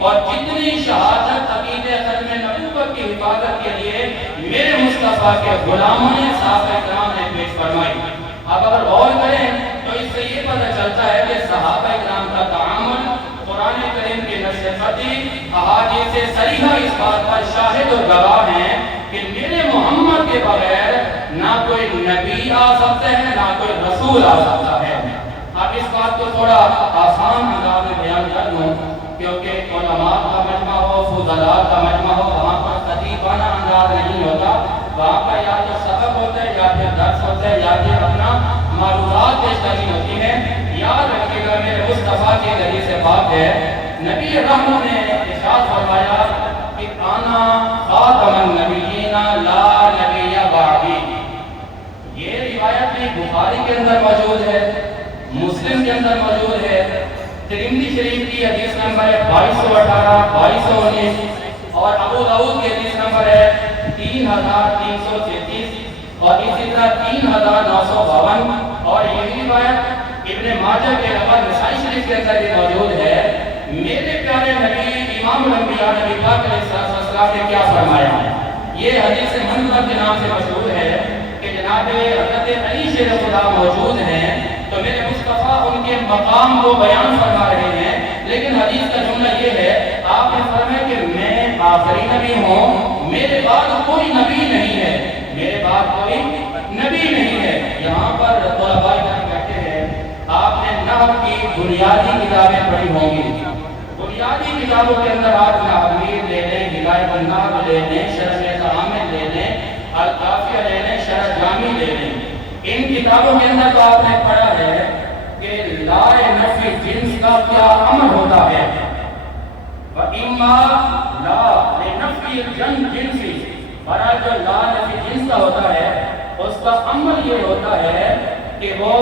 اور جتنی شہادت عقید ختم نبوت کی حفاظت کے لیے میرے مصطفیٰ کے غلاموں نے صحابہ کرام نے پیش فرمائی۔ اب اگر غور کریں تو اس سے یہ پتہ چلتا ہے کہ صحابہ کرام کا تعامل قرآن کریم کی نصیحتی احادیث صحیحہ اس بات پر شاہد اور گواہ ہیں کہ میرے محمد کے بغیر نہ کوئی نبی آ سکتے ہیں نہ کوئی رسول آ سکتا ہے۔ اب اس بات کو تھوڑا آسان انداز میں بیان کر دوں کیونکہ علماء کا مجمع ہو، فضلاء کا مجمع ہو، وہاں پر خطیبانہ انداز نہیں ہوتا، وہاں پر یا تو سبق ہوتا ہے یا پھر درس ہوتا ہے یا پھر اپنا معلومات پیش کرنی ہوتی ہے۔ یاد رکھیے گا میرے مصطفیٰ کی حدیث سے بات ہے، نبی رحمت نے ارشاد فرمایا کہ انا خاتم النبیین لا نبی بعدی۔ یہ روایت بھی بخاری کے اندر موجود ہے، مسلم کے اندر موجود ہے، ترمذی شریف کی حدیث نمبر ہے 2218، 2219 اور ابو داؤد کی حدیث نمبر ہے 3333 اور اسی طرح 3952 اور یہ روایت ابن ماجہ کے علاوہ نسائی شریف کے اندر بھی موجود ہے۔ میرے پیارے نبی امام الانبیاء نبی پاک علیہ السلام نے کیا فرمایا؟ یہ حدیث منقطع کے نام سے مشہور ہے کہ جناب حضرت علی شیر خدا موجود ہیں تو میرے مصطفیٰ ان کے مقام کو بیان فرما رہے ہیں، لیکن حدیث کا جملہ یہ ہے، آپ نے فرمایا کہ میں آخری نبی ہوں، میرے بعد کوئی نبی نہیں ہے، میرے بعد کوئی نبی نہیں ہے۔ یہاں پر طلباء کہتے ہیں آپ نے نحو کی بنیادی کتابیں پڑھی ہوں گی، بنیادی کتابوں کے اندر آپ نحویر لے لیں، ہدایۃ النحو لے لیں، شرح تعامل لے لیں، الکافیہ لے لیں، شرح جامی لے لیں، ان کتابوں کے اندر تو آپ نے پڑھا ہے کہ لا نفی جنس کا کیا امر ہوتا ہے، وَإِمَّا لا لنفی جنسی، برا جو لا نفی جنس کا ہوتا ہے اس کا عمل یہ ہوتا ہے کہ وہ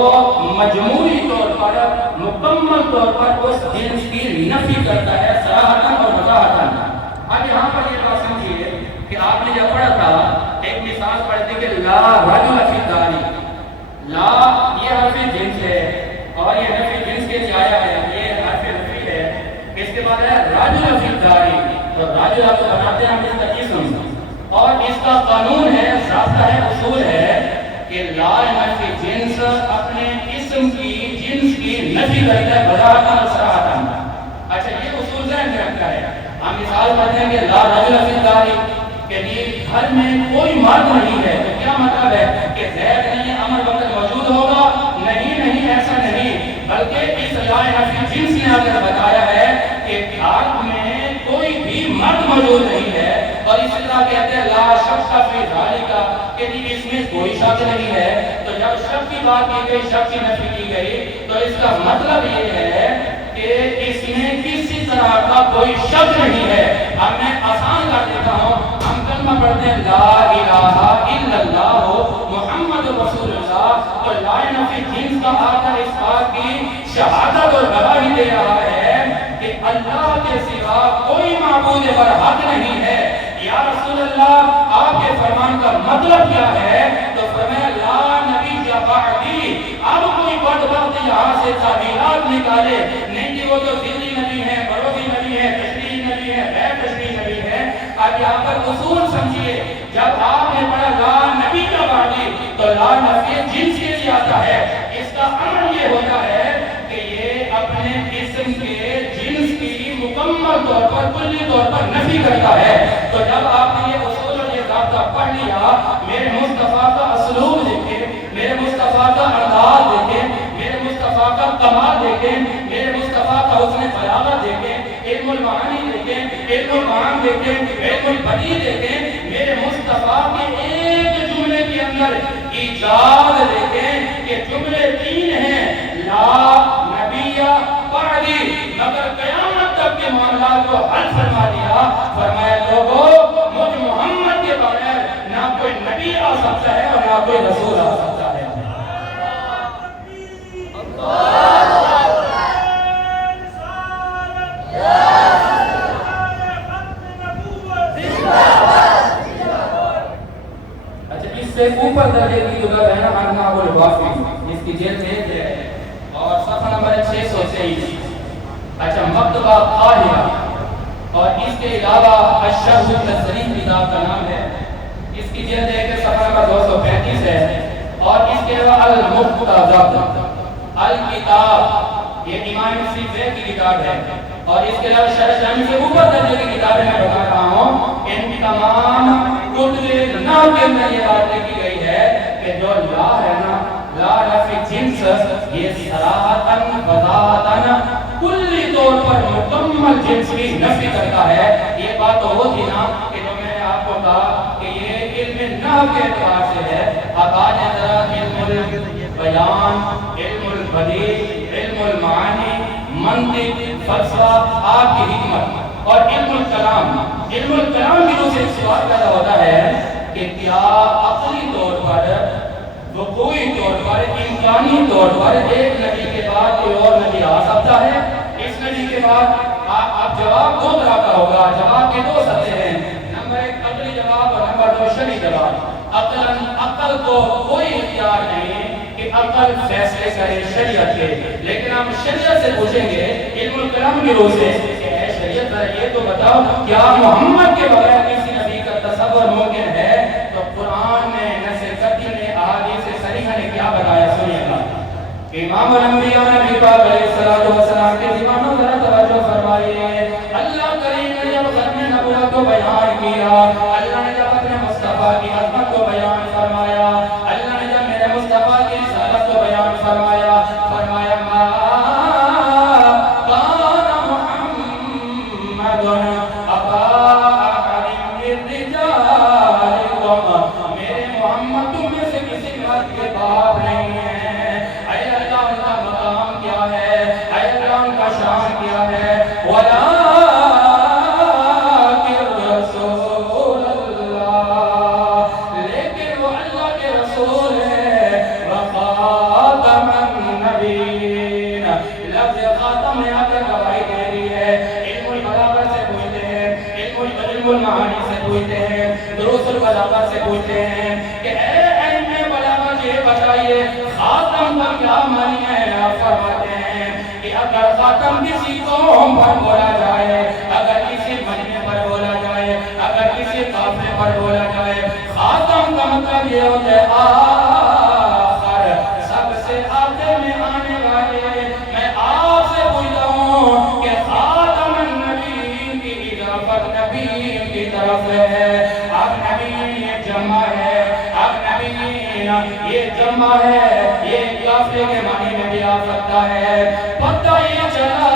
مجموعی طور پر مکمل طور پر اس جنس کی نفی کرتا ہے صراحتاً اور وضاحتاً۔ اب یہاں پر یہ بات سمجھیے کہ آپ نے جب پڑھا تھا ایک مثال پڑھتے کہ لا رجل فی الدار، لا یہ حرف جنس ہے اور یہ نفی جنس کے لیے آیا ہے، یہ حرف نفی ہے، اس کے بعد ہے رجل فی الدار، تو رجل آپ کو بتاتے ہیں ہم اس کا اسم اور اس کا قانون ہے، ضابطہ ہے، اصول ہے کہ لا نفی جنس اپنے اسم کی جنس کی نفی کرتا ہے وضاحتاً اور صراحتاً۔ اچھا یہ اصول ذہن میں رکھا ہے، ہم مثال پڑھتے ہیں کہ لا رجل فی الدار کہ گھر میں کوئی مرد نہیں ہے، تو کیا مطلب ہے کہ زید نہیں ہے، امر وقت موجود ہوگا؟ نہیں ایسا نہیں، بلکہ اس لا نفی جنس نے اگر بتایا ہے کہ گھر میں کوئی بھی مرد موجود نہیں ہے، اور اسی طرح کہتے ہیں لا شک فی ذالک کہ اس میں کوئی شک نہیں ہے، تو جب شک کی بات کی گئی، شک کی نفی کی گئی، تو اس کا مطلب یہ ہے کہ اس میں کسی طرح کا کوئی شک نہیں ہے۔ اب میں آسان کر دیتا ہوں، ہم کلمہ پڑھتے ہیں لا الہ الا اللہ محمد رسول اللہ، تو لا نفی جنس کا آ کر اس بات کی شہادت اور گواہی دے رہا ہے کہ اللہ کے سوا کوئی معبود برحق نہیں ہے۔ یا رسول اللہ آپ کے فرمان کا مطلب کیا ہے؟ تو فرمایا لا نبی بعدی، اب کوئی بدبخت یہاں سے تعبیرات نکالے نہیں کہ وہ تو ذلی نبی ہے، بروزی نبی ہے، تشریعی نبی ہے، غیر تشریعی نبی ہے۔ اب یہاں پر اصول سمجھیے، جب آپ نے پڑھا لا نبی کا بعدی تو لا نفی جنس کے لیے آتا ہے، اس کا عمل یہ ہوتا ہے کہ یہ اپنے اسم کے جنس کی مکمل طور پر کلی طور پر نفی کرتا ہے۔ تو جب آپ نے یہ اصول اور یہ ضابطہ پڑھ لیا، میرے مصطفیٰ کا اسلوب دیکھیں، میرے مصطفیٰ کا انداز دیکھیں، میرے مصطفیٰ کا کمال دیکھیں، میرے مصطفیٰ کا حسن بلاغت دیکھیں، علم المعانی دیکھیں، علم القرآن دیکھیں، علم البدیع دیکھیں، میرے مصطفیٰ کے ایک جملے کے اندر ایجاد دیکھیں کہ جملے تین ہیں، لا نبی بعدی، مگر قیامت تک کے معاملات کو حل فرما دیا، فرمایا لوگوں مجھ محمد کے بغیر نہ کوئی نبی آ سکتا ہے اور نہ کوئی رسول آ سکتا ہے۔ اچھا اس سے اوپر درجے کی جگہ ہے نا انہا الوافی، اس کی جلد ہے اور صفحہ نمبر 623۔ اچھا مکتبہ قاہرہ، اس کے علاوہ الشرح التصریح کتاب کا نام ہے، اس کی جلد ہے کہ صفحہ نمبر 235 ہے، اور اس کے علاوہ المقتضب الکتاب یہ امام سیبوی کی کتاب ہے، اور اس کے علاوہ شرح جامی سے اوپر درجے کی کتابیں میں بتا رہا ہوں، ان تمام کتب نام کے اندر یہ بات لکھی گئی ہے کہ جو لا ہے نا، لا نفی جنس، یہ صراحتاً وضاحتاً کلی طور پر مکمل جنس کی نفی کرتا ہے۔ یہ بات تو وہ تھی نا کہ جو میں نے آپ کو کہا کہ یہ علم نحو کے اعتبار سے ہے، اب آج ذرا علم البیان، علم البدیع، علم المعانی، منطق، فلسفہ، آپ کی حکمت اور علم الکلام کی روح سے سوال پیدا ہوتا ہے کہ کیا عقلی طور پر، وقوعی طور پر، امکانی طور پر ایک نبی کے بعد کوئی اور نبی آ سکتا ہے؟ اس نبی کے بعد آپ جواب دو طرح کا ہوگا، جواب کے دو سطح ہیں، نمبر ایک عقلی جواب اور نمبر دو شرعی جواب۔ عقل کو کوئی اختیار نہیں کہ عقل فیصلے کرے شریعت کے، لیکن ہم شریعت سے پوچھیں گے علم الکلام کی روح سے کہ اے شریعت ذرا یہ تو بتاؤ کیا محمد کے بغیر کسی نبی کا تصور ممکن ہے؟ تو قرآن نے، نص قطعی نے، احادیث صحیحہ نے کیا بتایا سنیے گا۔ امام الانبیاء نبی پاک علیہ الصلوۃ والسلام کے دیوانوں ذرا توجہ فرمائیے، اللہ کریم نے جب ختم نبوت کو بیان کیا، اللہ نے جب اپنے مصطفیٰ کی عظمت کو بیان فرمایا، اللہ نے جب میرے مصطفیٰ کی رسالت کو بیان فرمایا، فرمایا ما کان محمد ابا احد من رجالکم، میرے محمد تم میں سے کسی مرد کے باپ نہیں ہیں۔ اے اللہ ان کا مقام کیا ہے، اے اللہ ان کا شان کیا ہے، لیکن وہ اللہ کے رسول ہے، وخاتم النبیین، لفظ خاتم نے آ کر گواہی دے دی ہے۔ علم البلاغہ سے پوچھتے ہیں، علم المعانی سے پوچھتے ہیں، دروس البلاغہ سے پوچھتے ہیں کہ اے علم بلاغہ یہ بتائیے خاتم کا کیا معنی ہے؟ آپ فرماتے ہیں کہ اگر خاتم کسی قوم پر بولا جائے، اگر کسی مجمع پر بولا جائے، اگر کسی قافلے پر بولا جائے، خاتم کا مطلب یہ ہوتا ہے آخر، سب سے آخر میں آنے والے۔ میں آپ سے پوچھتا ہوں کہ خاتم النبی کی اضافت نبی کی طرف ہے، اب نبی یہ جمع ہے، اب نبی یہ جمع ہے، یہ قافلے کے معنی میں بھی آ سکتا ہے۔ پتہ یہ چلا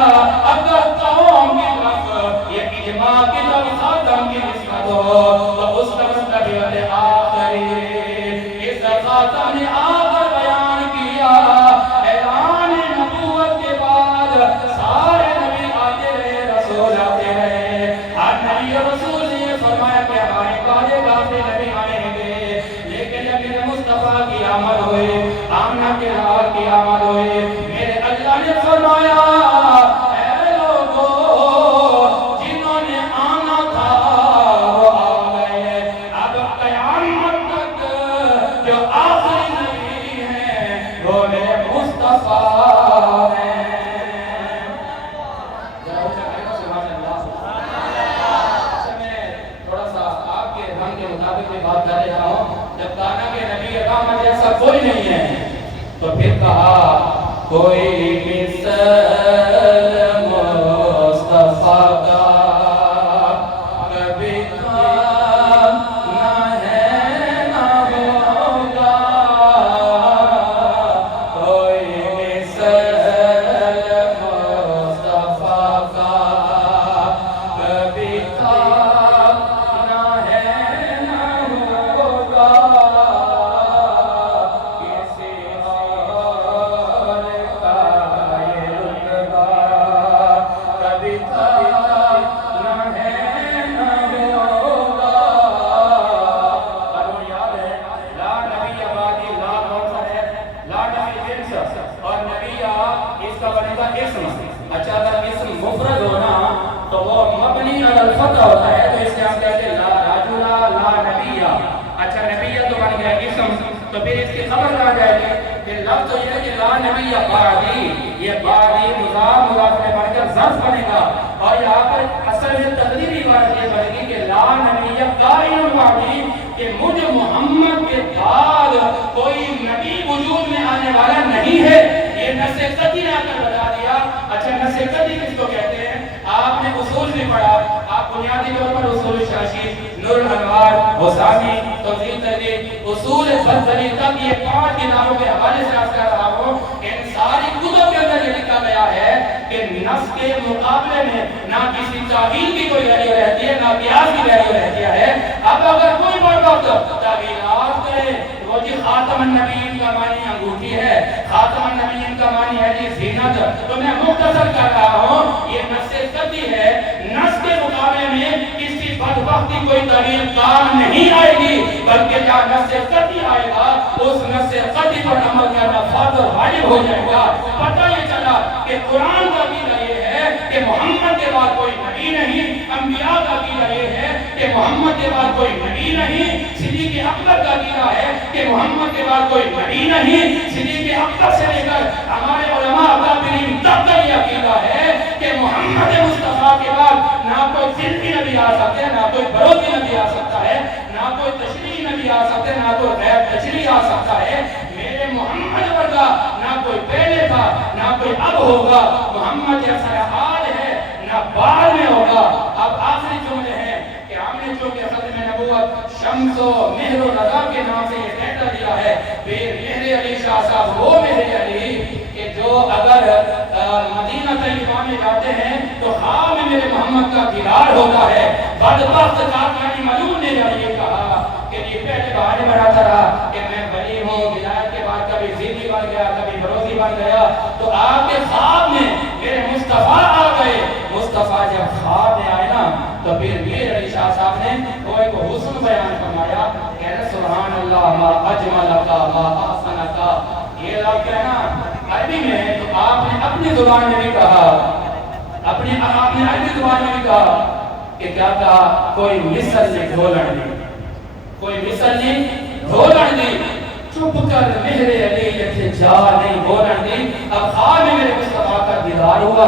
اگر قوم کی طرف یہ اجماع کی طرف خاتم کی نسبت ہو تو اس کا مطلب یہ ہے آخری، اس خاتم نے آخر بیان کیا۔ اعلان نبوت کے بعد سارے نبی آتے رہے، رسول آتے رہے، ہر نبی اور رسول نے یہ فرمایا کہ ہمارے بعد کافی نبی آئیں گے، لیکن جب میرے مصطفیٰ کی آمد ہوئی، آمنہ کے لال کی آمد ہوئی، میرے اللہ نے فرمایا اے لوگو جنہوں نے آنا تھا وہ آ گئے، اب قیامت تک جو آخری نبی ہیں وہ میرے مصطفیٰ ہیں۔ تھوڑا سا آپ کے رنگ کے مطابق بھی بات کر رہا ہوں، جب کہا کہ نبی اکرم جیسا کوئی نہیں ہے تو پھر کہا کوئی مثل مصطفیٰ کا کبھی تھا نہ ہے نہ ہوگا، کوئی مثل مصطفیٰ کا کبھی تھا نہ ہے نہ ہوگا، کسی اور کا یہ رتبہ کبھی تھا نہ ہے نہ ہوگا۔ قانون یاد ہے، لا نبی بعدی، لا کون سا ہے؟ لا نبی جنس، اور نبی اس کا بنے گا اسم۔ اچھا اگر اسم مفرد ہونا تو وہ مبنی علی الفتح ہوتا ہے، تو اس کے ہم کہتے ہیں لا رجلا لا نبیہ۔ اچھا نبیہ تو بن گیا اسم، تو پھر اس کی خبر آ جائے گی کہ لفظ تو یہ ہے کہ لا نبیہ بعدی، یہ بعدی مضاف مضاف سے بن کر ظرف بنے گا، اور یہاں پر اصل میں تقریری بات یہ بنے گی کہ لا نبی قائم بعدی، کہ مجھ محمد کے بعد کوئی نبی وجود میں آنے والا نہیں ہے. یہ نص قطعی نے آ کر بتا دیا. اچھا نص قطعی کس کو کہتے ہیں؟ آپ نے اصول بھی پڑھا. آپ بنیادی طور پر اصول شاشی، نور الانوار، حسامی، توضیح تحریر، اصول بدلی تک یہ 5 کتابوں کے حوالے سے آپ کر رہا ہوں. ان ساری کتب کے اندر یہ لکھا گیا ہے کہ نص کے مقابلے میں نہ کسی تعویل کی کوئی ویلیو رہتی ہے، نہ قیاس کی ویلیو رہتی ہے. اب اگر کوئی بڑھ وقت تعویلات کرے، وہ جی خاتم النبیین کا معنی انگوٹھی ہے، خاتم النبیین کا معنی ہے جی زینت، تو میں مختصر کر رہا ہوں یہ نص قطعی ہے. نص کے مقابلے میں کسی بدبختی کوئی تعویل کام نہیں آئے گی، بلکہ جہاں نص قطعی آئے گا اس نص قطعی پر عمل کرنا فرض اور واجب ہو جائے گا. پتہ یہ چلا کہ قرآن کا عقیدہ یہ ہے کہ محمد کے بعد کوئی نبی نہیں، انبیاء کا عقیدہ یہ ہے کہ محمد کے بعد کوئی نبی نہیں، صدیق اکبر کا عقیدہ ہے کہ محمد کے بعد کوئی نبی نہیں. صدیق اکبر سے لے کر ہمارے علماء اکابرین تک کا یہ عقیدہ ہے کہ محمد مصطفیٰ کے بعد نہ کوئی فلمی نبی آ سکتے، نہ کوئی بروتی نبی آ سکتا ہے، نہ کوئی تشریعی نبی آ سکتے، نہ کوئی غیر تشریعی آ سکتا ہے. میرے محمد ورگا نہ کوئی پہلے تھا، نہ کوئی اب ہوگا. محمد جیسا حال ہے نہ بعد میں ہوگا. اب آخری جملے ہیں کہ ہم نے جو کہ ختم نبوت شمس و مہر و رضا کے نام سے یہ ٹائٹل دیا ہے، پھر مہر علی شاہ صاحب وہ مہر علی کہ جو اگر مدینہ طیبہ میں جاتے ہیں تو خواب میں میرے محمد کا دیدار ہوتا ہے. بدبخت کاکانی ملون نے جب یہ کہا کہ یہ پہلے بہانے بناتا رہا کہ میں ولی ہوں، ولایت کے بعد کبھی زیدی بن گیا، کبھی بروزی بن گیا، تو آپ کے خواب میں میرے مصطفیٰ آ گئے. مصطفیٰ جب خواب میں آئے نا تو پھر میر علی شاہ صاحب نے وہ ایک حسن بیان فرمایا کہ سبحان اللہ ما اجملکا ما احسنکا. یہ لفظ ہے نا عربی میں، تو آپ نے اپنی زبان میں بھی کہا، آپ نے عربی زبان میں بھی کہا کہ کیا کہا؟ کوئی مثل نے ڈھولن دی، کوئی مثل نے ڈھولن دی، چپ کر مہر علی جیسے جا نہیں بولن دی. اب خواب میں میرے مصطفیٰ کا دیدار ہوا.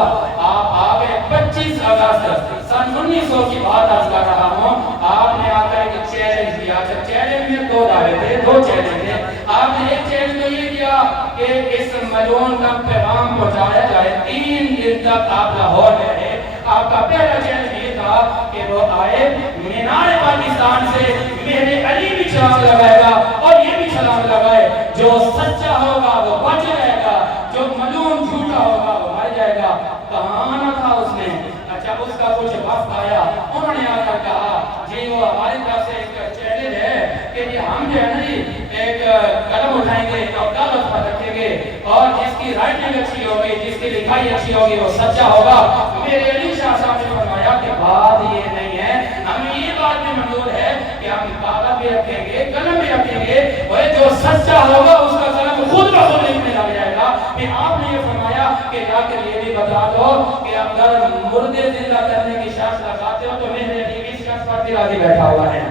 آپ آ گئے 25 اگست سن 1900 کی بات عرض کر رہا ہوں. آپ نے آ کر ایک چیلنج دیا. چیلنج میں 2 دعوے تھے، 2 چیلنج تھے. آپ نے ایک چیلنج تو یہ کیا کہ اس ملعون کا پیغام پہنچایا جائے، 3 دن تک آپ لاہور میں رہے. آپ کا پہلا چیلنج یہ تھا کہ وہ آئے مینار پاکستان سے مہر علی بھی چھلانگ لگائے گا اور یہ بھی چھلانگ لگائے، جو سچا ہوگا وہ بچ جائے گا، جو ملعون جھوٹا ہوگا وہ مر جائے گا. کہاں آنا تھا اس نے؟ اچھا اس کا کچھ وقت آیا، انہوں نے آ کر کہا جی وہ ہماری طرف سے ایک چیلنج ہے کہ جی ہم جو ہے نا جی ایک قلم اٹھائیں گے اور کاغذ پر رکھیں گے اور جس کی رائٹنگ اچھی ہوگی، جس کی لکھائی اچھی ہوگی وہ سچا ہوگا. میرے علی شاہ صاحب نے فرمایا کہ بات یہ نہیں ہے، ہمیں یہ بات بھی منظور ہے کہ ہم کاغذ بھی رکھیں گے، قلم بھی رکھیں گے، اور جو سچا ہوگا اس کا قلم خود بخود لکھنے لگ جائے گا. پھر آپ نے یہ فرمایا کہ جا کر یہ بھی بتا دو کہ اگر مردے زندہ کرنے کی شرط لگاتے ہو تو میرے علی اس شخص پر بھی راضی بیٹھا ہوا ہے.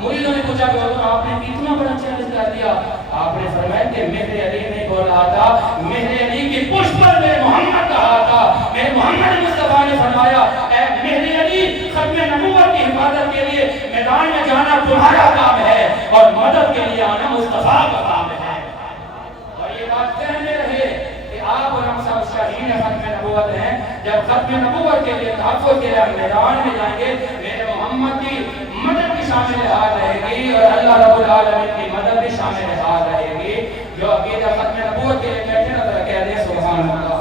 مریدوں نے پوچھا کہ آپ نے اتنا بڑا چیلنج کر دیا. آپ نے فرمایا کہ میرے علی نہیں بول رہا تھا، میرے علی کی پشت پر میرے محمد کہا تھا. میرے محمد مصطفیٰ نے فرمایا اے میرے علی ختم نبوت کی حفاظت کے لیے میدان میں جانا تمہارا کام ہے اور مدد کے لیے آنا مصطفیٰ کا کام ہے. اور یہ بات کہنے رہے کہ آپ اور ہم سب شاہین ختم نبوت ہیں. جب ختم نبوت کے لیے تحفظ کے لیے میدان میں جائیں گے میرے محمد کی مدد بھی شامل حال رہے گی اور اللہ رب العالمین کی مدد بھی شامل حال رہے گی. جو عقیدہ ختم نبوت کے لیے بیٹھے نا ذرا کہہ دیں سبحان اللہ.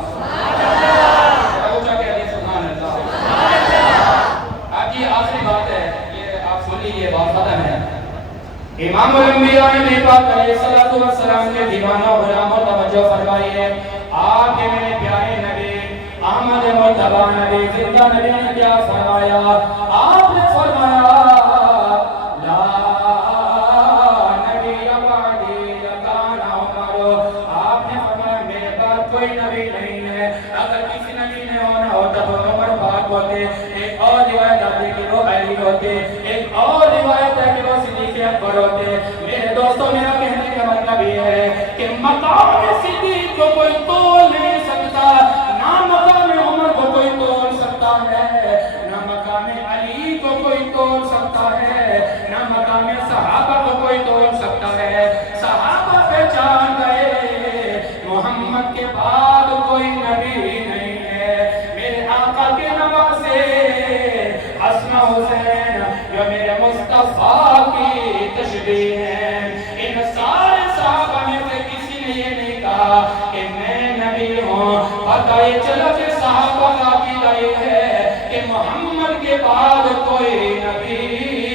اب یہ آخری بات ہے، یہ آپ سن لیجیے، بات ختم ہے. امام الانبیاء نے پاک علیہ الصلوۃ والسلام کے دیوانہ غلاموں توجہ فرمائیے. آپ کے میرے پیارے نبی احمد مجتبی نبی زندہ نبی نے کیا فرمایا؟ آپ نے فرمایا لا نبی بعدی لکان عمر. آپ نے فرمایا میرے بعد کوئی نبی نہیں ہے، اگر کسی نبی نے ہونا ہوتا تو عمر پاک ہوتے. ایک اور روایت آتی کہ وہ علی ہوتے، ایک اور روایت ہے کہ وہ صدیق اکبر ہوتے. میرے دوستوں میرا کہنے کا مطلب یہ ہے کہ مقام صدیق کو کوئی تول نہیں سکتا، نہ مقام عمر کو کوئی تول سکتا ہے، نہ مقام محمد کے بعد کوئی نبی